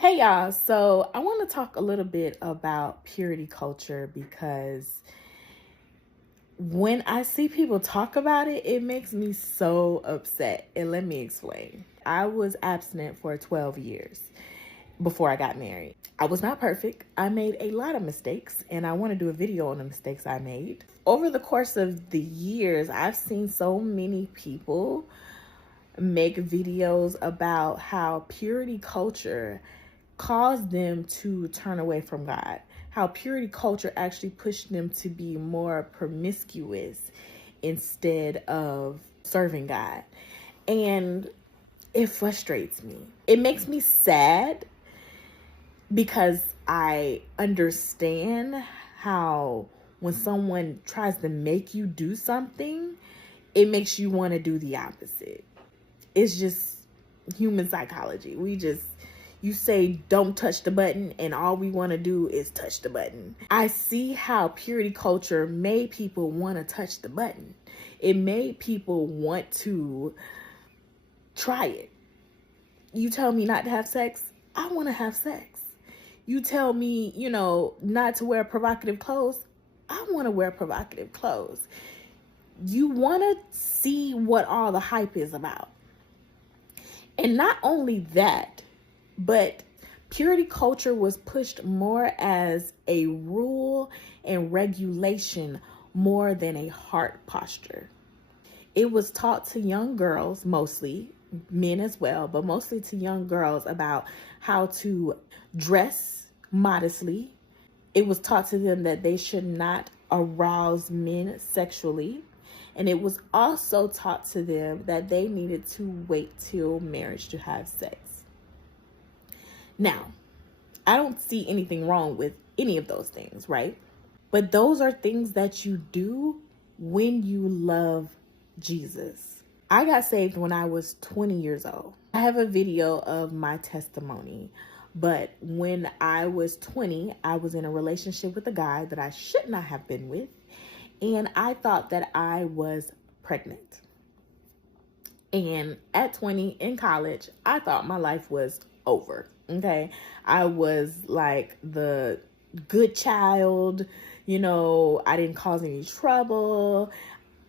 Hey y'all, so I want to talk a little bit about purity culture because when I see people talk about it, it makes me so upset. And let me explain. I was abstinent for 12 years before I got married. I was not perfect. I made a lot of mistakes, and I want to do a video on the mistakes I made. Over the course of the years, I've seen so many people make videos about how purity culture caused them to turn away from God, how purity culture actually pushed them to be more promiscuous instead of serving God. And it frustrates me. It makes me sad because I understand how when someone tries to make you do something, it makes you want to do the opposite. It's just human psychology. You say don't touch the button and all we want to do is touch the button. I see how purity culture made people want to touch the button. It made people want to try it. You tell me not to have sex, I want to have sex. You tell me, not to wear provocative clothes, I want to wear provocative clothes. You want to see what all the hype is about. And not only that, but purity culture was pushed more as a rule and regulation more than a heart posture. It was taught to young girls, mostly men as well, but mostly to young girls about how to dress modestly. It was taught to them that they should not arouse men sexually. And it was also taught to them that they needed to wait till marriage to have sex. Now, I don't see anything wrong with any of those things, right? But those are things that you do when you love Jesus. I got saved when I was 20 years old. I have a video of my testimony, but when I was 20, I was in a relationship with a guy that I should not have been with, and I thought that I was pregnant. And at 20 in college, I thought my life was over. Okay. I was like the good child, I didn't cause any trouble.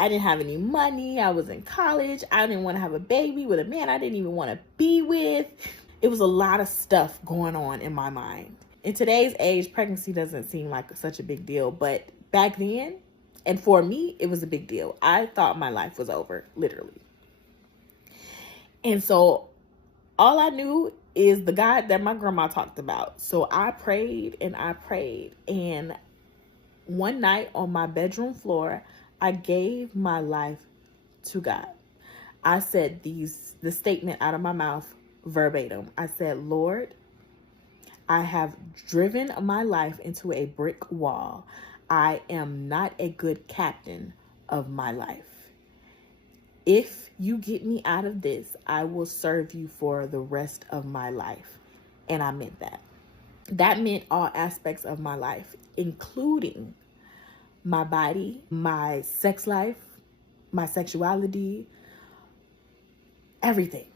I didn't have any money. I was in college. I didn't want to have a baby with a man I didn't even want to be with. It was a lot of stuff going on in my mind. In today's age, pregnancy doesn't seem like such a big deal, but back then, and for me, it was a big deal. I thought my life was over, literally. And so all I knew is the God that my grandma talked about. So I prayed and I prayed. And one night on my bedroom floor, I gave my life to God. I said the statement out of my mouth verbatim. I said, Lord, I have driven my life into a brick wall. I am not a good captain of my life. If you get me out of this, I will serve you for the rest of my life. And I meant that. That meant all aspects of my life, including my body, my sex life, my sexuality, everything.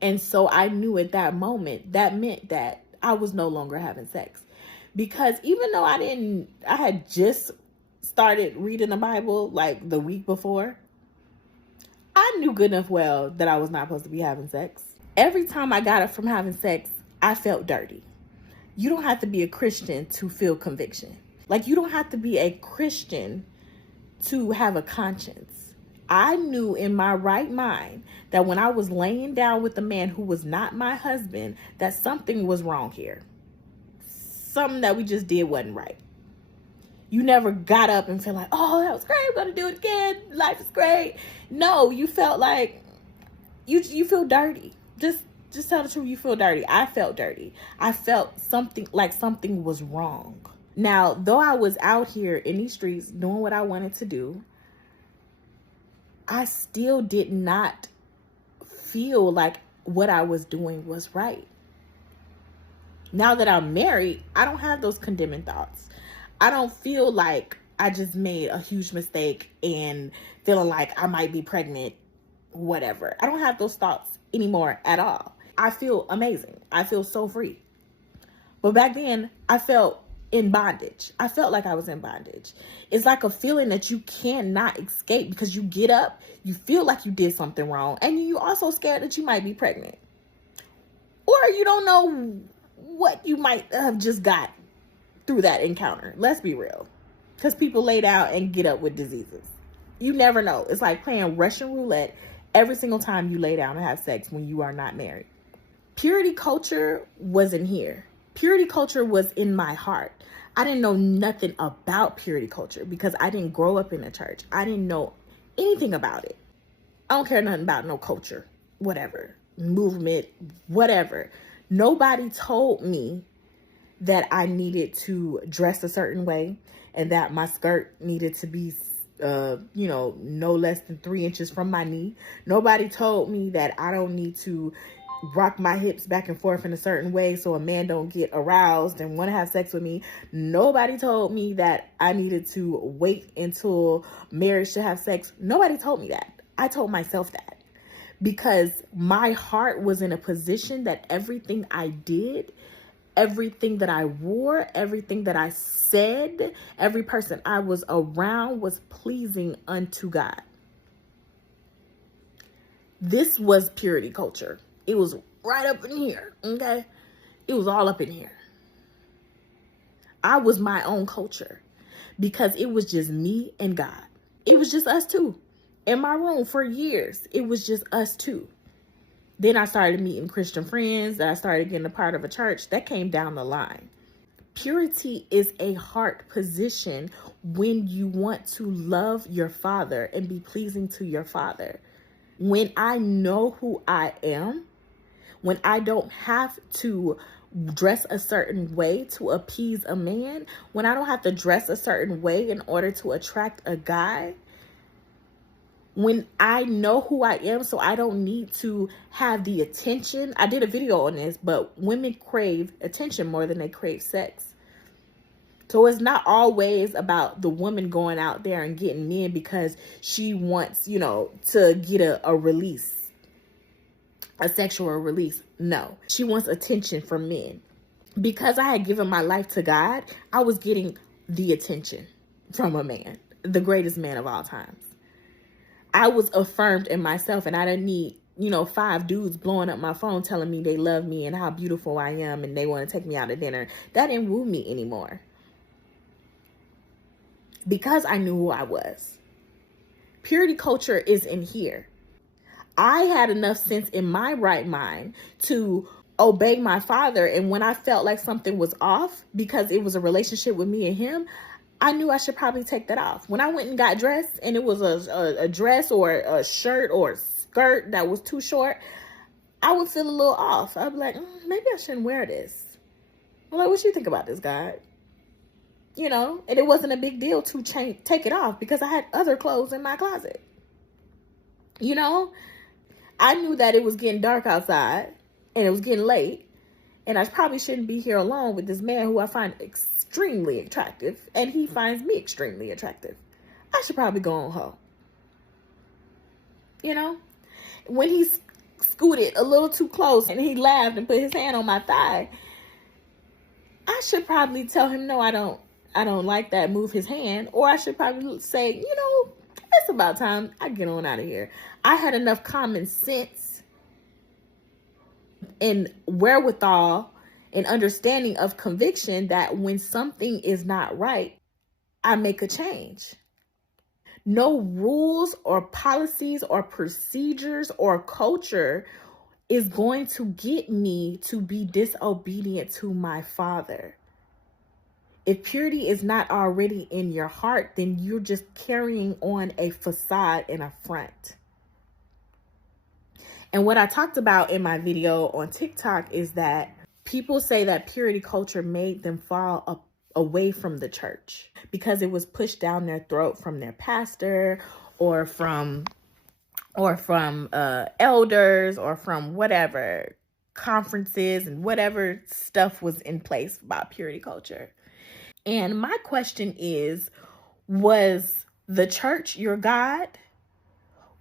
And so I knew at that moment that meant that I was no longer having sex. Because even though I had just started reading the Bible like the week before, I knew good enough well that I was not supposed to be having sex. Every time I got up from having sex, I felt dirty. You don't have to be a Christian to feel conviction. Like, you don't have to be a Christian to have a conscience. I knew in my right mind that when I was laying down with a man who was not my husband, that something was wrong here. Something that we just did wasn't right. You never got up and felt like, oh, that was great, I'm going to do it again, life is great. No, you felt like, you feel dirty. Just tell the truth, you feel dirty. I felt dirty. I felt something was wrong. Now, though I was out here in these streets doing what I wanted to do, I still did not feel like what I was doing was right. Now that I'm married, I don't have those condemning thoughts. I don't feel like I just made a huge mistake and feeling like I might be pregnant, whatever. I don't have those thoughts anymore at all. I feel amazing. I feel so free. But back then, I felt in bondage. I felt like I was in bondage. It's like a feeling that you cannot escape because you get up, you feel like you did something wrong, and you also scared that you might be pregnant. Or you don't know what you might have just got through that encounter. Let's be real. Because people lay down and get up with diseases. You never know. It's like playing Russian roulette every single time you lay down and have sex when you are not married. Purity culture wasn't here. Purity culture was in my heart. I didn't know nothing about purity culture because I didn't grow up in the church. I didn't know anything about it. I don't care nothing about no culture, whatever, movement, whatever. Nobody told me that I needed to dress a certain way and that my skirt needed to be, no less than 3 inches from my knee. Nobody told me that I don't need to rock my hips back and forth in a certain way so a man don't get aroused and want to have sex with me. Nobody told me that I needed to wait until marriage to have sex. Nobody told me that. I told myself that because my heart was in a position that everything I did, everything that I wore, everything that I said, every person I was around was pleasing unto God. This was purity culture. It was right up in here, okay? It was all up in here. I was my own culture because it was just me and God. It was just us two. In my room for years, it was just us two. Then I started meeting Christian friends. I started getting a part of a church. That came down the line. Purity is a heart position when you want to love your Father and be pleasing to your Father. When I know who I am, when I don't have to dress a certain way to appease a man, when I don't have to dress a certain way in order to attract a guy, when I know who I am, so I don't need to have the attention. I did a video on this, but women crave attention more than they crave sex. So it's not always about the woman going out there and getting men because she wants, to get a release, a sexual release. No, she wants attention from men. Because I had given my life to God, I was getting the attention from a man, the greatest man of all times. I was affirmed in myself and I didn't need, 5 dudes blowing up my phone telling me they love me and how beautiful I am and they want to take me out to dinner. That didn't woo me anymore. Because I knew who I was. Purity culture is in here. I had enough sense in my right mind to obey my Father. And when I felt like something was off because it was a relationship with me and him, I knew I should probably take that off. When I went and got dressed and it was a dress or a shirt or a skirt that was too short, I would feel a little off. I'd be like, maybe I shouldn't wear this. I'm like, what you think about this, God? And it wasn't a big deal to take it off because I had other clothes in my closet. I knew that it was getting dark outside and it was getting late and I probably shouldn't be here alone with this man who I find extremely attractive and he finds me extremely attractive. I should probably go on home. When he scooted a little too close and he laughed and put his hand on my thigh, I should probably tell him, no, I don't like that, move his hand. Or I should probably say, it's about time I get on out of here. I had enough common sense and wherewithal and understanding of conviction that when something is not right, I make a change. No rules or policies or procedures or culture is going to get me to be disobedient to my Father. If purity is not already in your heart, then you're just carrying on a facade and a front. And what I talked about in my video on TikTok is that people say that purity culture made them fall away from the church because it was pushed down their throat from their pastor or from elders or from whatever conferences and whatever stuff was in place about purity culture. And my question is, was the church your God?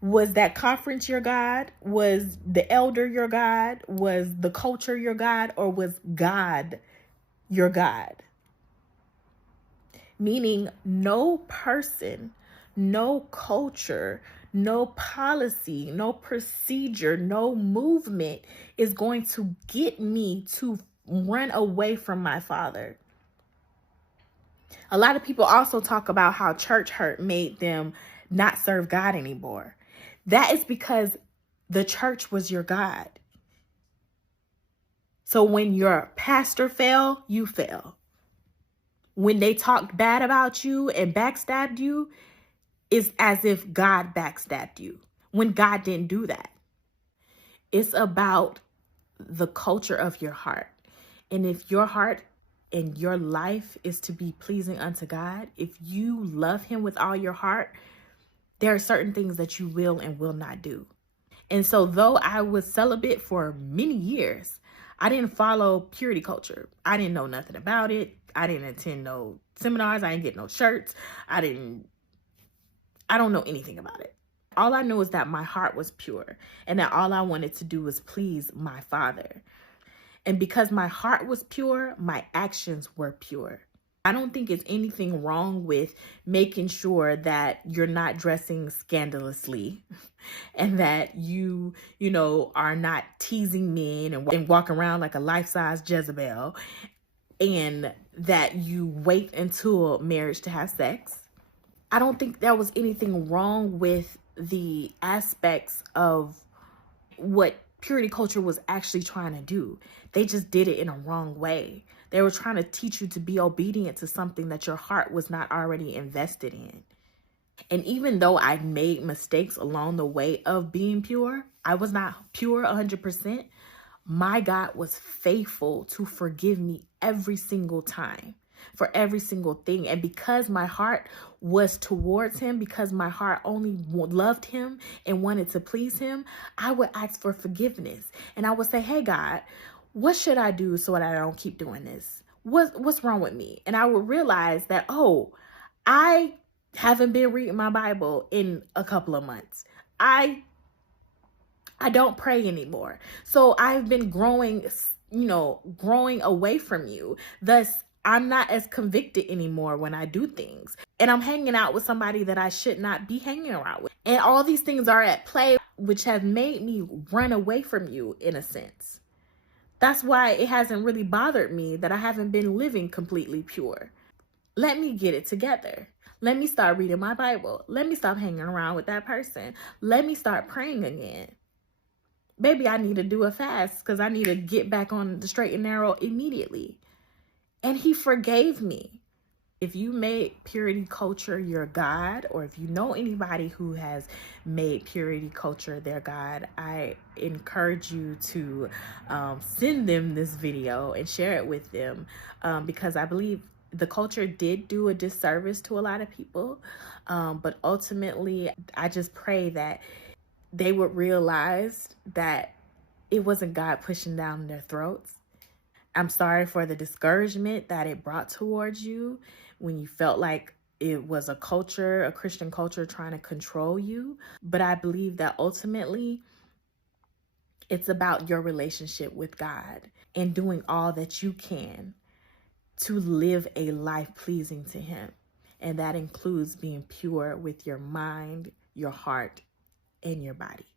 Was that conference your God? Was the elder your God? Was the culture your God? Or was God your God? Meaning no person, no culture, no policy, no procedure, no movement is going to get me to run away from my Father. A lot of people also talk about how church hurt made them not serve God anymore. That is because the church was your God. So when your pastor fell, you fell. When they talked bad about you and backstabbed you, it's as if God backstabbed you when God didn't do that. It's about the culture of your heart. And if your heart and your life is to be pleasing unto God, if you love him with all your heart, there are certain things that you will and will not do. And so though I was celibate for many years, I didn't follow purity culture. I didn't know nothing about it. I didn't attend no seminars. I didn't get no shirts. I don't know anything about it. All I know is that my heart was pure and that all I wanted to do was please my Father. And because my heart was pure, my actions were pure. I don't think it's anything wrong with making sure that you're not dressing scandalously and that you are not teasing men and walking around like a life-size Jezebel, and that you wait until marriage to have sex. I don't think there was anything wrong with the aspects of what purity culture was actually trying to do. They just did it in a wrong way. They were trying to teach you to be obedient to something that your heart was not already invested in. And even though I made mistakes along the way of being pure, I was not pure 100%. My God was faithful to forgive me every single time for every single thing. And because my heart was towards him, because my heart only loved him and wanted to please him, I would ask for forgiveness. And I would say, hey, God, what should I do so that I don't keep doing this? What's wrong with me? And I would realize that, I haven't been reading my Bible in a couple of months. I don't pray anymore. So I've been growing away from you. Thus, I'm not as convicted anymore when I do things. And I'm hanging out with somebody that I should not be hanging around with. And all these things are at play, which have made me run away from you in a sense. That's why it hasn't really bothered me that I haven't been living completely pure. Let me get it together. Let me start reading my Bible. Let me stop hanging around with that person. Let me start praying again. Maybe I need to do a fast because I need to get back on the straight and narrow immediately. And he forgave me. If you made purity culture your God, or if you know anybody who has made purity culture their God, I encourage you to send them this video and share it with them, because I believe the culture did do a disservice to a lot of people. But ultimately, I just pray that they would realize that it wasn't God pushing down their throats. I'm sorry for the discouragement that it brought towards you when you felt like it was a Christian culture trying to control you. But I believe that ultimately it's about your relationship with God and doing all that you can to live a life pleasing to him. And that includes being pure with your mind, your heart, and your body.